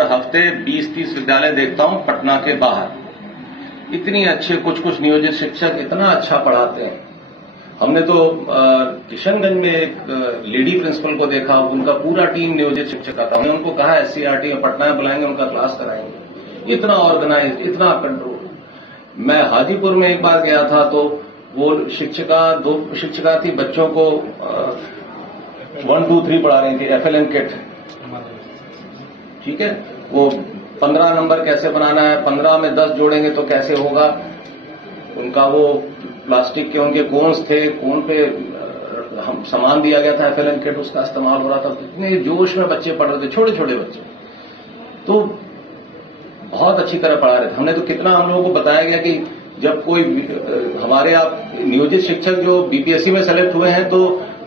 हर हफ्ते 20-30 विद्यालय देखता हूं पटना के बाहर। इतनी अच्छे कुछ नियोजित शिक्षक इतना अच्छा पढ़ाते हैं। हमने तो किशनगंज में एक लेडी प्रिंसिपल को देखा, उनका पूरा टीम नियोजित शिक्षक का था। हमने उनको कहा SCRT में पटना में बुलाएंगे, उनका क्लास कराएंगे। इतना ऑर्गेनाइज, इतना कंट्रोल। मैं हाजीपुर में एक बार गया था तो वो दो शिक्षिका थी, बच्चों को 1 2 3 पढ़ा रही थी, FLN किट। ठीक है, वो 15 नंबर कैसे बनाना है, 15 में 10 जोड़ेंगे तो कैसे होगा। उनका वो प्लास्टिक के उनके कोन्स थे, कोन पे हम सामान दिया गया था, FLN किट, उसका इस्तेमाल हो रहा था। इतने जोश में बच्चे पढ़ रहे थे, छोटे छोटे बच्चे, तो बहुत अच्छी तरह पढ़ा रहे थे। हमने तो कितना हम लोगों को बताया गया कि जब कोई हमारे आप नियोजित शिक्षक जो BPSC में सेलेक्ट हुए हैं, तो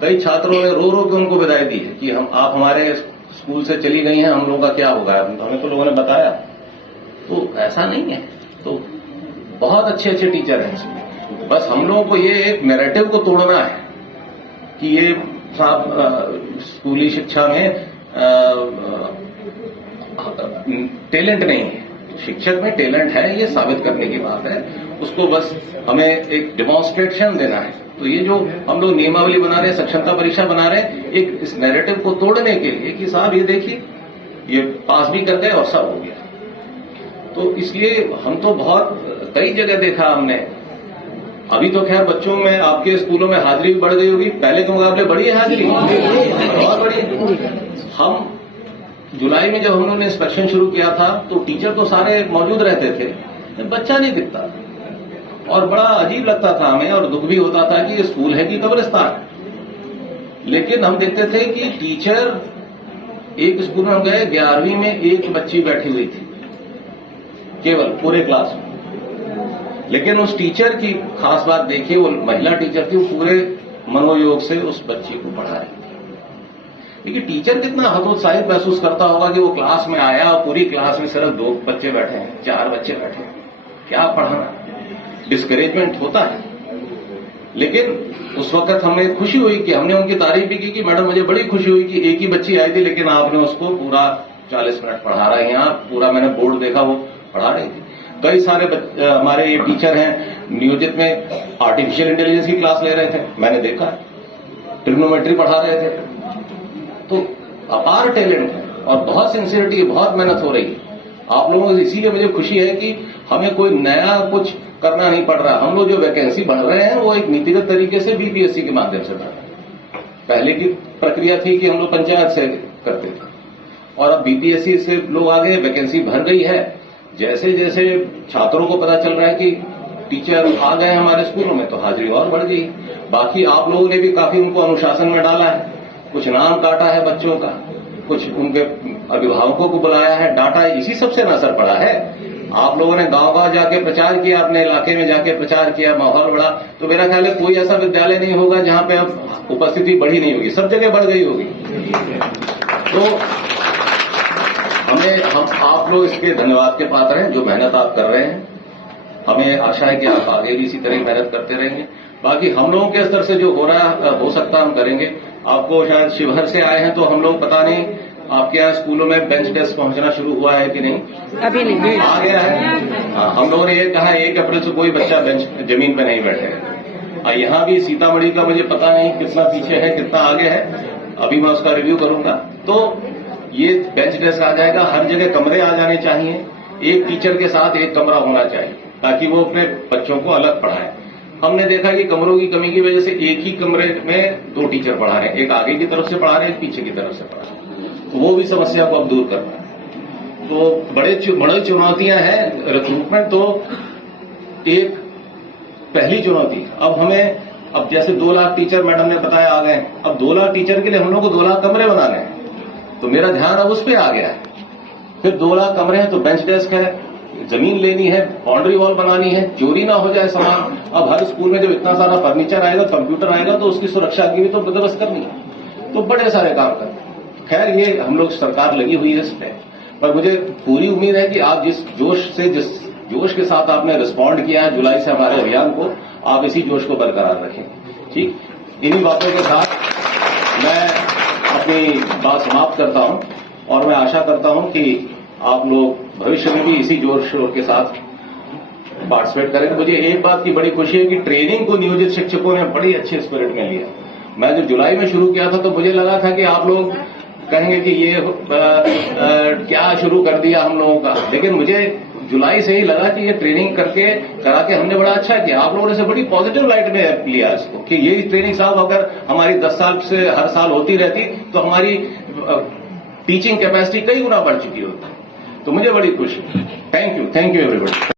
कई छात्रों ने रो रो के उनको विदाई दी है कि आप हमारे स्कूल से चली गई हैं, हम लोगों का क्या होगा। हमें तो लोगों ने बताया, तो ऐसा नहीं है। तो बहुत अच्छे अच्छे टीचर हैं इसमें। बस हम लोगों को ये एक नैरेटिव को तोड़ना है कि ये स्कूली शिक्षा में टैलेंट नहीं है। शिक्षक में टैलेंट है, ये साबित करने की बात है। उसको बस हमें एक डेमोन्स्ट्रेशन देना है। तो ये जो हम लोग नियमावली बना रहे हैं, सक्षमता परीक्षा बना रहे हैं, एक इस नैरेटिव को तोड़ने के लिए कि साहब ये देखिए, ये पास भी कर गए और सब हो गया। तो इसलिए हम तो बहुत कई जगह देखा हमने। अभी तो खैर बच्चों में आपके स्कूलों में हाजिरी भी बढ़ गई होगी, पहले के मुकाबले बढ़ी है हाजिरी, बहुत बड़ी। हम जुलाई में जब हम लोगों ने इंस्पेक्शन शुरू किया था तो टीचर तो सारे मौजूद रहते थे, बच्चा नहीं दिखता और बड़ा अजीब लगता था हमें, और दुख भी होता था कि ये स्कूल है कि कब्रिस्तान। लेकिन हम देखते थे कि टीचर, एक स्कूल में हम गए, 11वीं में एक बच्ची बैठी हुई थी केवल पूरे क्लास में। लेकिन उस टीचर की खास बात देखिए, वो महिला टीचर थी, वो पूरे मनोयोग से उस बच्ची को पढ़ा रही थी। देखिए टीचर कितना हतोत्साहित महसूस करता होगा कि वो क्लास में आया और पूरी क्लास में सिर्फ 2 बच्चे बैठे हैं, 4 बच्चे बैठे हैं, क्या पढ़ाना। डिस्करेजमेंट होता है। लेकिन उस वक्त हमें खुशी हुई कि हमने उनकी तारीफ भी की कि मैडम मुझे बड़ी खुशी हुई कि एक ही बच्ची आई थी, लेकिन आपने उसको पूरा 40 मिनट पढ़ा रहे हैं। आप पूरा, मैंने बोर्ड देखा, वो पढ़ा रही थी। कई सारे हमारे ये टीचर हैं नियोजित में आर्टिफिशियल इंटेलिजेंस की क्लास ले रहे थे, मैंने देखा। ट्रिग्नोमेट्री पढ़ा रहे थे। तो अपार टैलेंट है और बहुत सिंसियरिटी है, बहुत मेहनत हो रही है आप लोगों को। इसीलिए मुझे खुशी है कि हमें कोई नया कुछ करना नहीं पड़ रहा। हम लोग जो वैकेंसी बढ़ रहे हैं वो एक नीतिगत तरीके से BPSC के माध्यम से बढ़ रहे हैं। पहले की प्रक्रिया थी कि हम लोग पंचायत से करते थे, और अब BPSC से लोग आगे, वैकेंसी भर गई है। जैसे जैसे छात्रों को पता चल रहा है कि टीचर आ गए हमारे स्कूलों में, तो हाजिरी और बढ़ गई। बाकी आप लोगों ने भी काफी उनको अनुशासन में डाला है, कुछ नाम काटा है बच्चों का, कुछ उनके अभिभावकों को बुलाया है, डांटा है। इसी सबसे असर पड़ा है। आप लोगों ने गांव-गांव जाके प्रचार किया, अपने इलाके में जाके प्रचार किया, माहौल बढ़ा। तो मेरा ख्याल है कोई ऐसा विद्यालय नहीं होगा जहां पे अब उपस्थिति बढ़ी नहीं होगी, सब जगह बढ़ गई होगी। तो हम आप लोग इसके धन्यवाद के पात्र हैं, जो मेहनत आप कर रहे हैं। हमें आशा है कि आप आगे भी इसी तरह मेहनत करते रहेंगे। बाकी हम लोगों के स्तर से जो हो रहा है, हो सकता हम करेंगे। आपको शायद शिवहर से आए हैं, तो हम लोग पता नहीं आपके यहाँ स्कूलों में बेंच डेस्क पहुंचना शुरू हुआ है कि नहीं? अभी नहीं आ गया है। हम लोगों ने ये कहा 1 अप्रैल से कोई बच्चा जमीन पर नहीं बैठेगा। यहाँ भी सीतामढ़ी का मुझे पता नहीं कितना पीछे है, कितना आगे है, अभी मैं उसका रिव्यू करूंगा। तो ये बेंच डेस्क आ जाएगा। हर जगह कमरे आ जाने चाहिए, एक टीचर के साथ एक कमरा होना चाहिए, ताकि वो अपने बच्चों को अलग पढ़ाए। हमने देखा कि कमरों की कमी की वजह से एक ही कमरे में 2 टीचर पढ़ा रहे हैं, एक आगे की तरफ से पढ़ा रहे हैं, एक पीछे की तरफ से पढ़ा रहे हैं। तो वो भी समस्या को अब दूर करना है। तो बड़ी चुनौतियां हैं रिक्रूटमेंट। तो एक पहली चुनौती, अब हमें, अब जैसे 2 लाख टीचर मैडम ने बताया आ गए, अब 2 लाख टीचर के लिए हम लोग को 2 लाख कमरे बनाने हैं। तो मेरा ध्यान अब उस पर आ गया है। फिर 2 लाख कमरे हैं तो बेंच डेस्क है, जमीन लेनी है, बाउंड्री वॉल बनानी है, चोरी ना हो जाए सामान। अब हर स्कूल में जब इतना सारा फर्नीचर आएगा, कंप्यूटर आएगा, तो उसकी सुरक्षा की भी तो बंदोबस्त करनी है। तो बड़े सारे काम करते हैं। खैर ये हम लोग, सरकार लगी हुई है इस पे, पर मुझे पूरी उम्मीद है कि आप जिस जोश के साथ आपने रिस्पॉन्ड किया है जुलाई से हमारे अभियान को, आप इसी जोश को बरकरार रखें। ठीक, इन्हीं बातों के साथ मैं अपनी बात समाप्त करता हूं और मैं आशा करता हूं कि आप लोग भविष्य में भी इसी जोर शोर के साथ पार्टिसिपेट करेंगे। मुझे एक बात की बड़ी खुशी है कि ट्रेनिंग को नियोजित शिक्षकों ने बड़ी अच्छे स्पिरिट में लिया। मैं जब जुलाई में शुरू किया था तो मुझे लगा था कि आप लोग कहेंगे कि ये क्या शुरू कर दिया हम लोगों का, लेकिन मुझे जुलाई से ही लगा कि ये ट्रेनिंग करा के हमने बड़ा अच्छा किया। आप लोगों ने से बड़ी पॉजिटिव लाइट में लिया इसको कि ये ट्रेनिंग साहब अगर हमारी 10 साल से हर साल होती रहती तो हमारी टीचिंग कैपेसिटी कई गुना बढ़ चुकी होती। तो मुझे बड़ी खुशी। Thank you everybody.